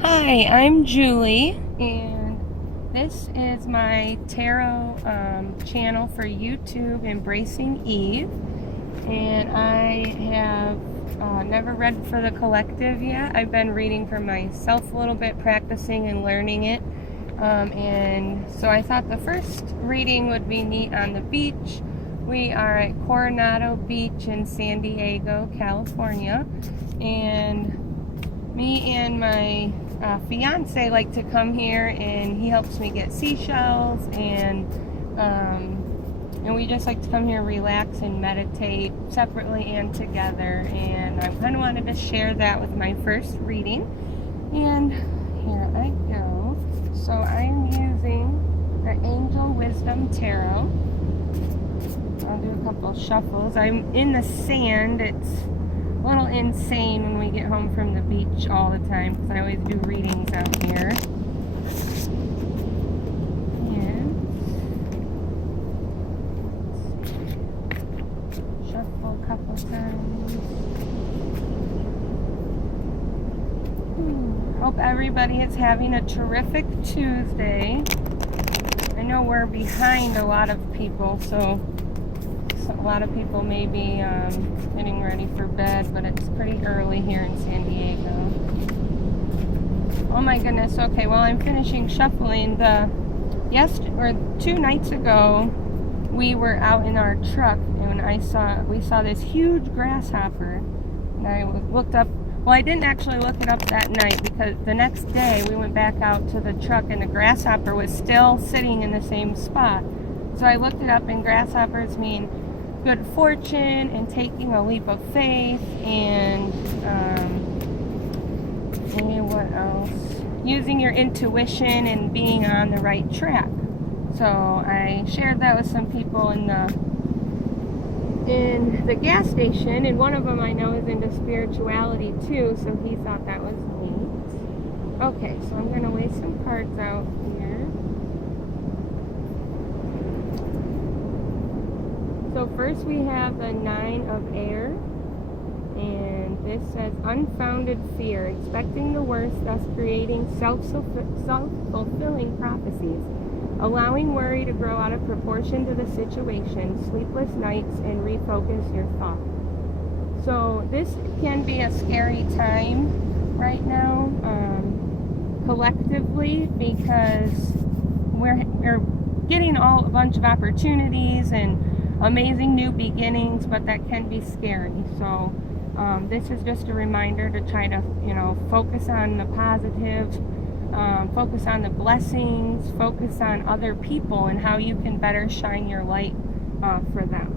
Hi, I'm Julie, and this is my tarot channel for YouTube, Embracing Eve. And I have never read for the collective yet. I've been reading for myself a little bit, practicing and learning it. And so I thought the first reading would be neat on the beach. We are at Coronado Beach in San Diego, California, and me and my fiance like to come here, and he helps me get seashells, and we just like to come here, relax and meditate separately and together. And I kind of wanted to share that with my first reading. And here I go. So I am using the Angel Wisdom Tarot. I'll do a couple shuffles. I'm in the sand. It's a little insane when we get home from the beach all the time, because I always do readings out here. And shuffle a couple times. Hope everybody is having a terrific Tuesday. I know we're behind a lot of people, so a lot of people may be getting ready for bed, but it's pretty early here in San Diego. Oh my goodness. Okay, well, I'm finishing shuffling. 2 nights ago, we were out in our truck, and we saw this huge grasshopper, and I looked up. Well, I didn't actually look it up that night, because the next day we went back out to the truck and the grasshopper was still sitting in the same spot. So I looked it up, and grasshoppers mean good fortune and taking a leap of faith, and what else? Using your intuition and being on the right track. So I shared that with some people in the gas station, and one of them I know is into spirituality too, so he thought that was neat. Okay, so I'm going to lay some cards out here. So first we have the 9 of Air, and this says unfounded fear, expecting the worst, thus creating self-fulfilling prophecies, allowing worry to grow out of proportion to the situation, sleepless nights, and refocus your thought. So this can be a scary time right now, collectively, because we're getting a bunch of opportunities and amazing new beginnings, but that can be scary. So this is just a reminder to try to, focus on the positive, focus on the blessings, focus on other people and how you can better shine your light for them.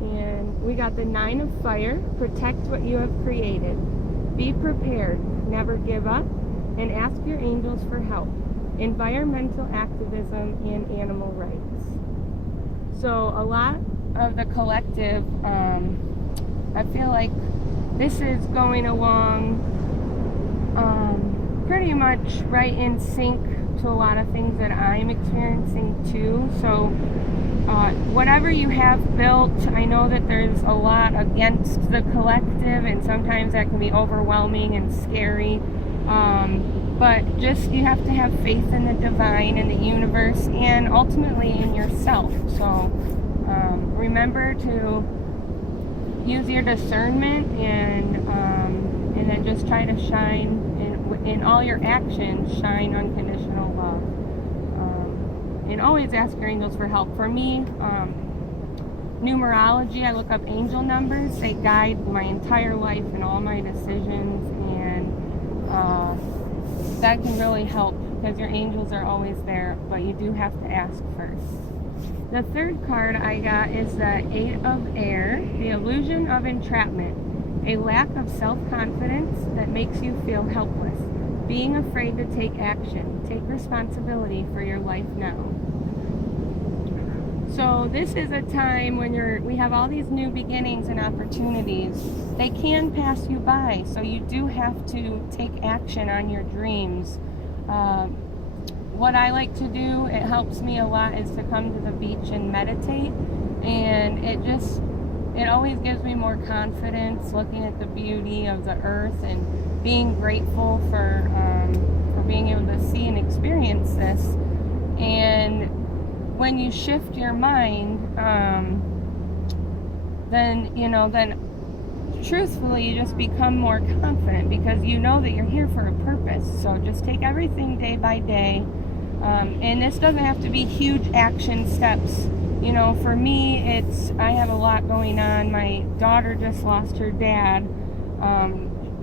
And we got the 9 of Fire, protect what you have created. Be prepared, never give up, and ask your angels for help. Environmental activism and animal rights. So a lot of the collective, I feel like this is going along pretty much right in sync to a lot of things that I'm experiencing too. So whatever you have built, I know that there's a lot against the collective, and sometimes that can be overwhelming and scary. But just, you have to have faith in the divine and the universe, and ultimately in yourself. So remember to use your discernment, and then just try to shine in all your actions, shine unconditional love. And always ask your angels for help. For me, numerology, I look up angel numbers. They guide my entire life and all my decisions, and that can really help, because your angels are always there, but you do have to ask first. The third card I got is the 8 of Air, the illusion of entrapment, a lack of self-confidence that makes you feel helpless, being afraid to take action, take responsibility for your life now. So this is a time when we have all these new beginnings and opportunities. They can pass you by, so you do have to take action on your dreams. What I like to do, it helps me a lot, is to come to the beach and meditate, and it always gives me more confidence looking at the beauty of the earth and being grateful for being able to see and experience this. And when you shift your mind, then truthfully you just become more confident, because you know that you're here for a purpose. So just take everything day by day, and this doesn't have to be huge action steps. For me, I have a lot going on. My daughter just lost her dad.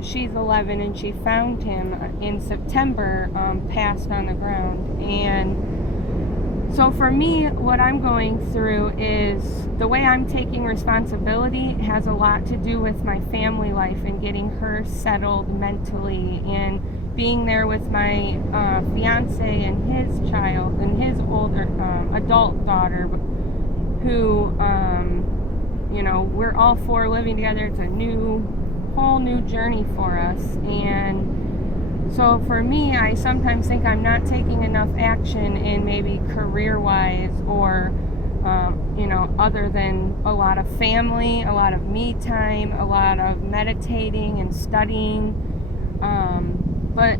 She's 11, and she found him in September, passed on the ground. And so for me, what I'm going through is the way I'm taking responsibility has a lot to do with my family life and getting her settled mentally, and being there with my fiance and his child and his older adult daughter, who we're all four living together. It's a whole new journey for us. And so for me, I sometimes think I'm not taking enough action in maybe career-wise, or other than a lot of family, a lot of me time, a lot of meditating and studying, but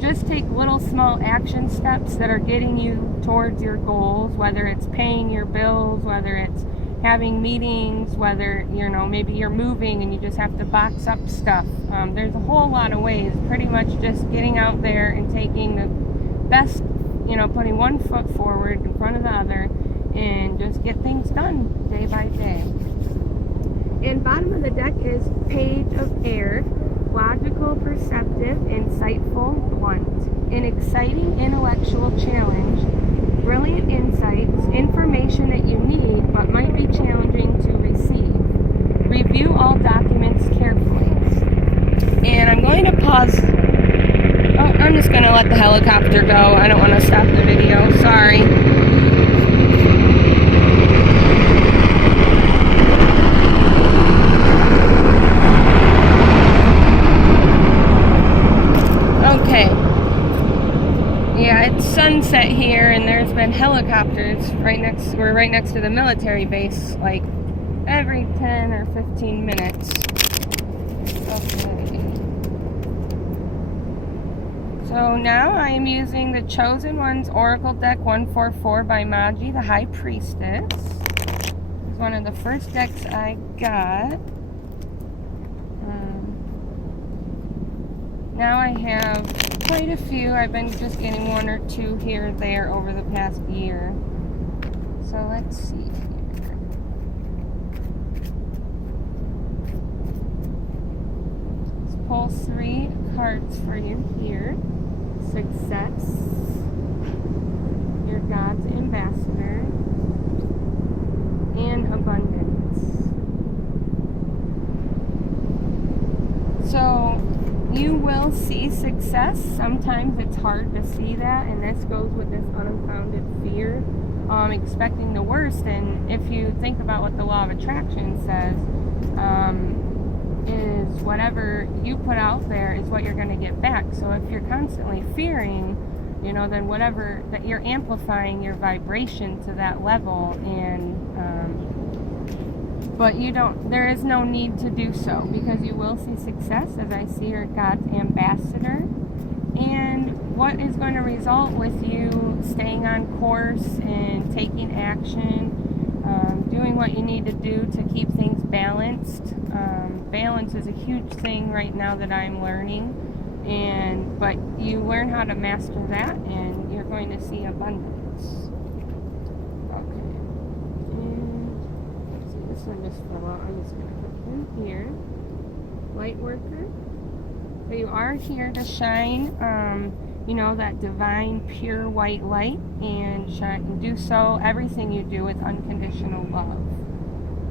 just take little small action steps that are getting you towards your goals, whether it's paying your bills, whether it's having meetings, whether maybe you're moving and you just have to box up stuff. There's a whole lot of ways. Pretty much just getting out there and taking the best, putting one foot forward in front of the other, and just get things done day by day. And bottom of the deck is Page of Air. Logical, perceptive, insightful, blunt. An exciting intellectual challenge. Brilliant insights, information that you need but might be challenging to receive. Review all documents carefully. And I'm going to pause. Oh, I'm just going to let the helicopter go. I don't want to stop the video. Sorry. Okay. Yeah, it's sunset here, and there's been helicopters we're right next to the military base, like every 10 or 15 minutes. Okay. So now I am using the Chosen Ones Oracle Deck 144 by Maji, the High Priestess. It's one of the first decks I got. Now I have quite a few. I've been just getting one or two here or there over the past year. So let's see here. Let's pull 3 cards for you here. Success, your God's Ambassador, and Abundance. So you will see success. Sometimes it's hard to see that, and this goes with this unfounded fear, expecting the worst. And if you think about what the law of attraction says, is whatever you put out there is what you're going to get back. So if you're constantly fearing, then whatever, that you're amplifying your vibration to that level, and but there is no need to do so, because you will see success, as I see your God's Ambassador. And what is going to result with you staying on course and taking action, doing what you need to do to keep things balanced. Balance is a huge thing right now that I'm learning, but you learn how to master that, and you're going to see abundance. Okay. And this one just fell out. I'm just going to put in here. Light worker. So you are here to shine, that divine, pure white light, and shine, and do so, everything you do, with unconditional love.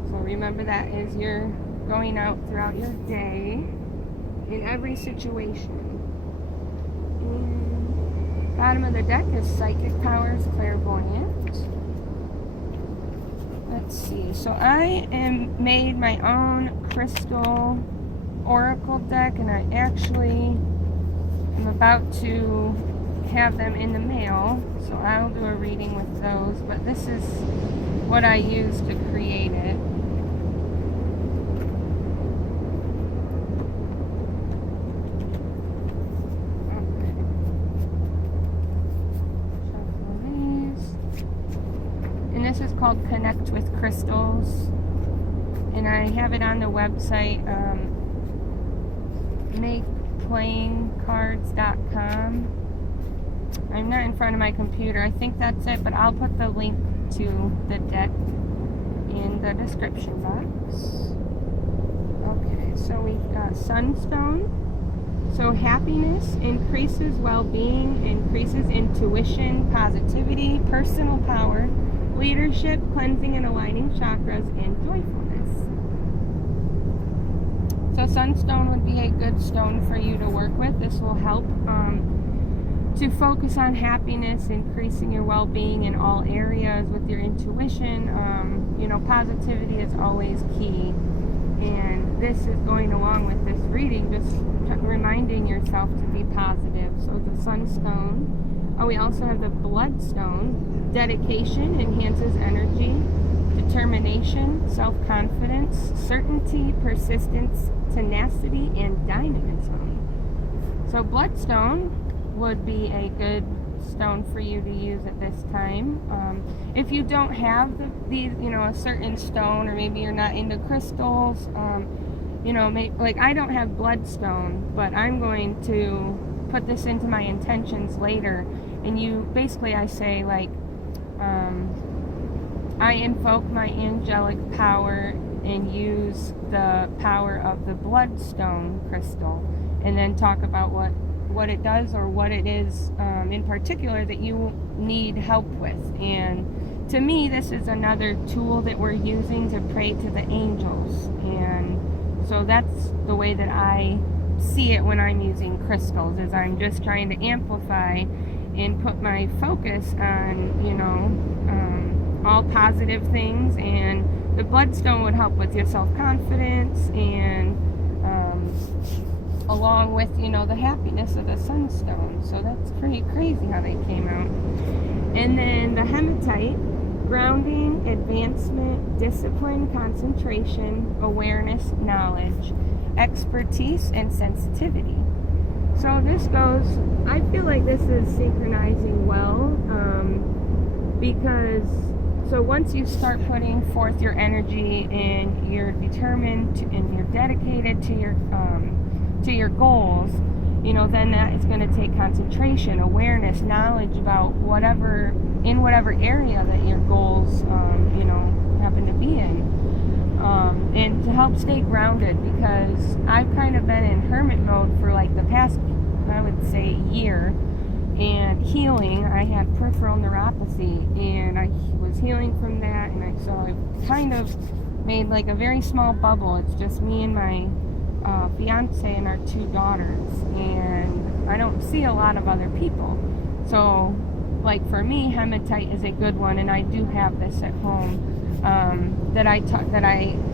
So remember, that is your going out throughout your day, in every situation. And bottom of the deck is Psychic Powers, Clairvoyant. Let's see. So I made my own crystal oracle deck, and I actually am about to have them in the mail, so I'll do a reading with those. But this is what I used to create it. called Connect with Crystals, and I have it on the website, makeplayingcards.com. I'm not in front of my computer. I think that's it, but I'll put the link to the deck in the description box. Okay, so we've got Sunstone. So happiness increases well-being, increases intuition, positivity, personal power, leadership, cleansing and aligning chakras, and joyfulness. So Sunstone would be a good stone for you to work with. This will help to focus on happiness, increasing your well-being in all areas with your intuition. You know, positivity is always key. And this is going along with this reading, just reminding yourself to be positive. So the Sunstone. Oh, we also have the Bloodstone. Dedication enhances energy, determination, self-confidence, certainty, persistence, tenacity, and dynamism. So Bloodstone would be a good stone for you to use at this time. If you don't have these, you know, a certain stone, or maybe you're not into crystals, you know, like I don't have Bloodstone, but I'm going to put this into my intentions later. And you basically, I say like, I invoke my angelic power and use the power of the Bloodstone crystal, and then talk about what it does, or what it is in particular that you need help with. And to me, this is another tool that we're using to pray to the angels. And so that's the way that I see it when I'm using crystals, is I'm just trying to amplify and put my focus on, you know, all positive things. And the Bloodstone would help with your self-confidence, and along with, you know, the happiness of the Sunstone. So that's pretty crazy how they came out. And then the Hematite, grounding, advancement, discipline, concentration, awareness, knowledge, expertise, and sensitivity. So this goes, I feel like this is synchronizing well, because so once you start putting forth your energy and you're determined to, and you're dedicated to your goals, you know, then that is going to take concentration, awareness, knowledge about whatever area that your goals, you know, happen to be in, and to help stay grounded, because I've kind of been in hermit mode for like the past, I would say, year, and healing. I had peripheral neuropathy, and I was healing from that, and so I kind of made like a very small bubble. It's just me and my fiance and our 2 daughters, and I don't see a lot of other people. So like for me, hematite is a good one, and I do have this at home, that I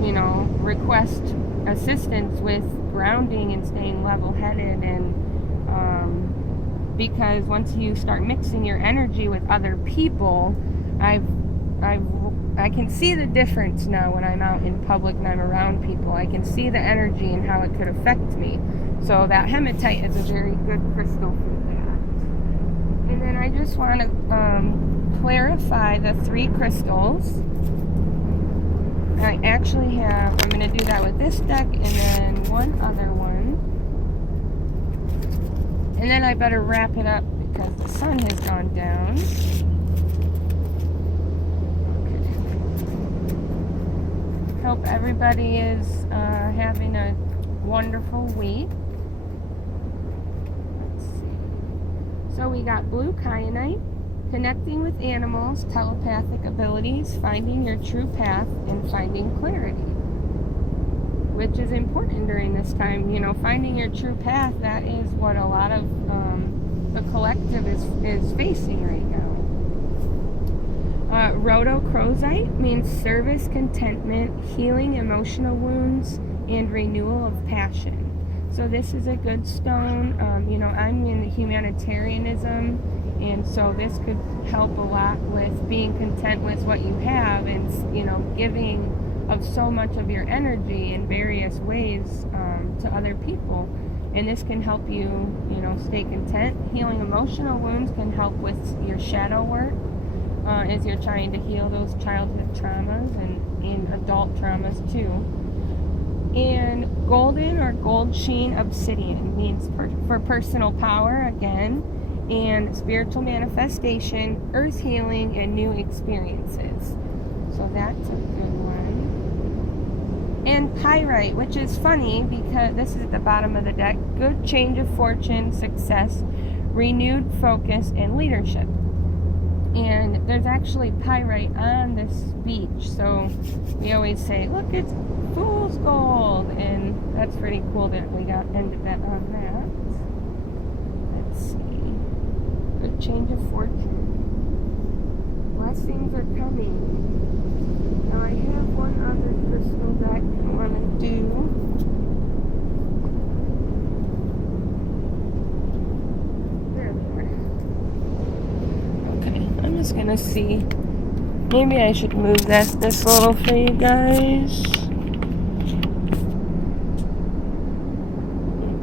you know, request assistance with grounding and staying level-headed. And because once you start mixing your energy with other people, I can see the difference now when I'm out in public and I'm around people. I can see the energy and how it could affect me. So that hematite is a very good crystal for that. And then I just want to clarify the 3 crystals. I actually have, I'm going to do that with this deck and then one other one. And then I better wrap it up because the sun has gone down. Hope everybody is having a wonderful week. Let's see. So we got blue kyanite, connecting with animals, telepathic abilities, finding your true path, and finding clarity, which is important during this time. You know, finding your true path, that is what a lot of the collective is facing right now. Rhodochrosite means service, contentment, healing emotional wounds, and renewal of passion. So this is a good stone. You know, I'm in humanitarianism, and so this could help a lot with being content with what you have, and, you know, giving of so much of your energy in various ways to other people. And this can help you, you know, stay content. Healing emotional wounds can help with your shadow work. as you're trying to heal those childhood traumas and adult traumas too. And golden or gold sheen obsidian means for personal power again, and spiritual manifestation, earth healing, and new experiences. So that's a good one. And pyrite, which is funny because this is at the bottom of the deck. Good change of fortune, success, renewed focus, and leadership. And there's actually pyrite on this beach, so we always say, look, it's fool's gold, and that's pretty cool that we ended that on that. Let's see. Good change of fortune. Blessings are coming. Now I have one other crystal deck I want to do. I'm just gonna see. Maybe I should move this a little for you guys.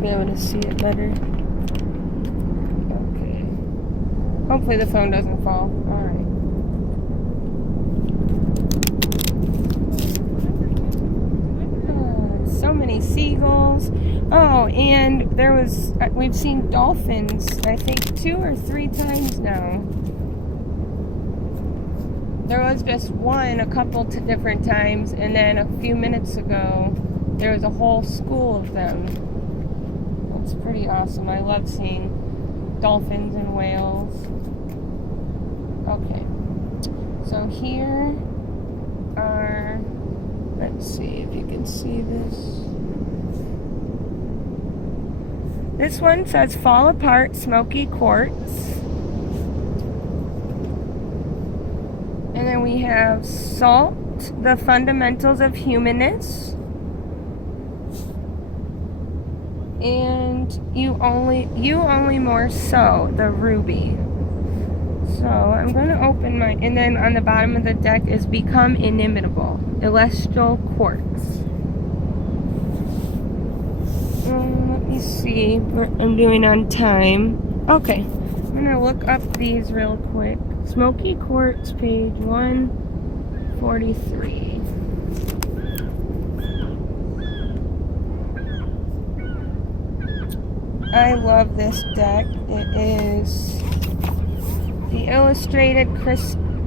Be able to see it better. Okay. Hopefully the phone doesn't fall. Alright. So many seagulls. Oh, and we've seen dolphins, I think 2 or 3 times now. There was just one a couple different times, and then a few minutes ago there was a whole school of them. It's pretty awesome. I love seeing dolphins and whales. Okay, so here are, let's see if you can see this. This one says fall apart smoky quartz. And then we have salt, the fundamentals of humanness. And you only more so, the ruby. So I'm going to open my, and then on the bottom of the deck is become inimitable, celestial quartz. Let me see what I'm doing on time. Okay, I'm going to look up these real quick. Smoky quartz, page 143. I love this deck. It is the Illustrated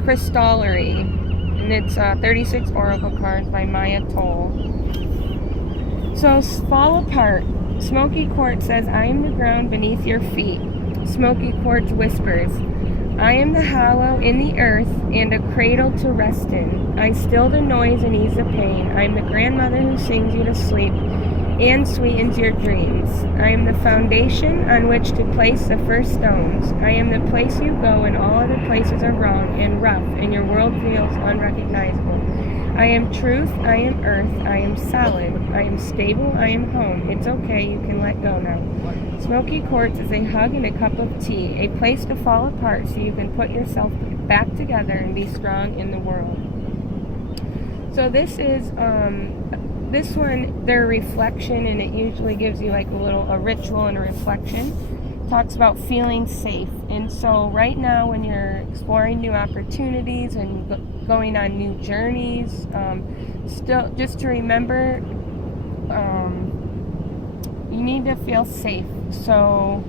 Crystallery, and it's 36 oracle cards by Maya Toll. So, fall apart. Smoky quartz says, I am the ground beneath your feet. Smoky quartz whispers, I am the hollow in the earth and a cradle to rest in. I still the noise and ease the pain. I am the grandmother who sings you to sleep and sweetens your dreams. I am the foundation on which to place the first stones. I am the place you go when all other places are wrong and rough and your world feels unrecognizable. I am truth, I am earth, I am solid, I am stable, I am home. It's okay, you can let go now. Smoky quartz is a hug and a cup of tea, a place to fall apart so you can put yourself back together and be strong in the world. So this is, this one, their reflection, and it usually gives you like a ritual and a reflection. It talks about feeling safe. And so right now when you're exploring new opportunities and going on new journeys, still just to remember, you need to feel safe. So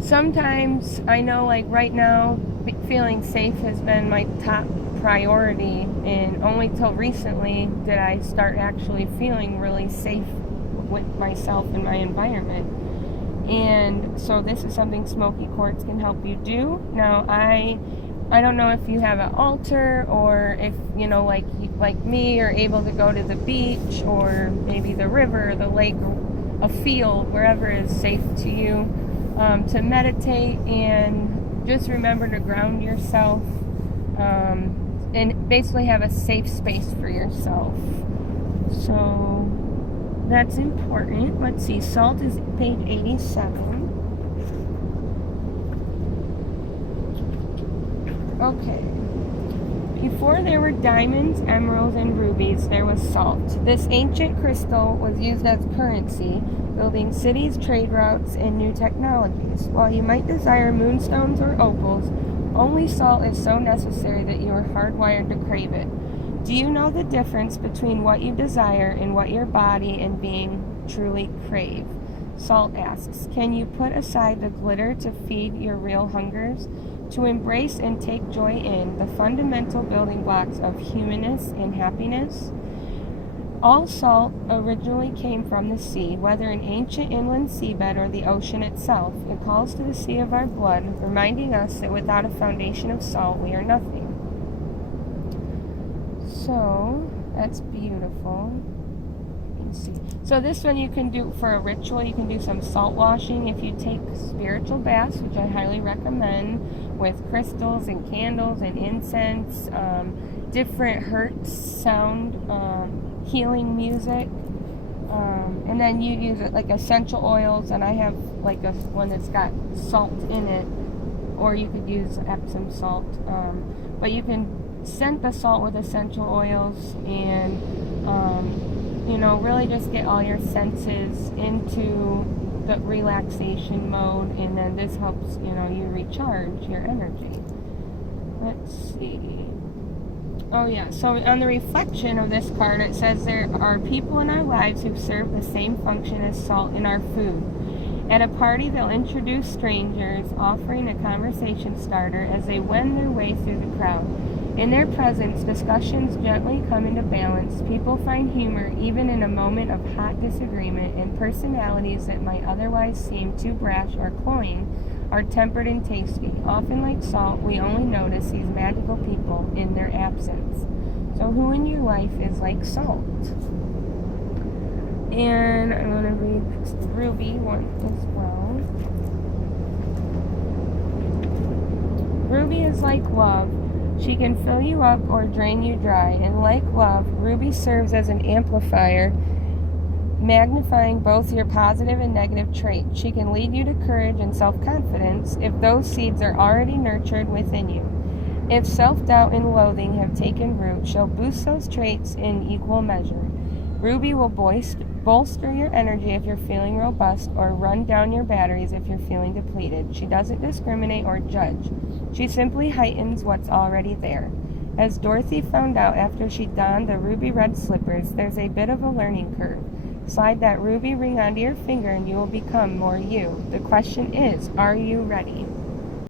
sometimes I know, like right now, feeling safe has been my top priority, and only till recently did I start actually feeling really safe with myself and my environment. And so this is something Smoky Quartz can help you do. Now I don't know if you have an altar, or if, you know, like me, are able to go to the beach or maybe the river, the lake, or a field, wherever is safe to you, to meditate and just remember to ground yourself, and basically have a safe space for yourself. So that's important. Let's see, salt is page 87. Okay. Before there were diamonds, emeralds, and rubies, there was salt. This ancient crystal was used as currency, building cities, trade routes, and new technologies. While you might desire moonstones or opals, Only salt is so necessary that you are hardwired to crave it. Do you know the difference between what you desire and what your body and being truly crave? Salt asks, can you put aside the glitter to feed your real hungers? To embrace and take joy in the fundamental building blocks of humanness and happiness? All salt originally came from the sea, whether an ancient inland seabed or the ocean itself. It calls to the sea of our blood, reminding us that without a foundation of salt, we are nothing. So, that's beautiful. Let's see. So this one you can do for a ritual. You can do some salt washing if you take spiritual baths, which I highly recommend, with crystals and candles and incense, different hertz sound, healing music, and then you use it like essential oils, and I have like a one that's got salt in it, or you could use Epsom salt, but you can scent the salt with essential oils, and really just get all your senses into the relaxation mode, and then this helps you recharge your energy. Let's see. Oh yeah, so on the reflection of this card, it says there are people in our lives who serve the same function as salt in our food. At a party, they'll introduce strangers, offering a conversation starter as they wend their way through the crowd. In their presence, discussions gently come into balance. People find humor even in a moment of hot disagreement, and personalities that might otherwise seem too brash or cloying are tempered and tasty. Often like salt, we only notice these magical people in their absence. So who in your life is like salt? And I'm going to read Ruby one as well. Ruby is like love. She can fill you up or drain you dry. And like love, Ruby serves as an amplifier, magnifying both your positive and negative traits. She can lead you to courage and self-confidence if those seeds are already nurtured within you. If self-doubt and loathing have taken root, she'll boost those traits in equal measure. Ruby will bolster your energy if you're feeling robust, or run down your batteries if you're feeling depleted. She doesn't discriminate or judge. She simply heightens what's already there. As Dorothy found out after she donned the ruby red slippers, there's a bit of a learning curve. Slide that ruby ring onto your finger and you will become more you. The question is, are you ready?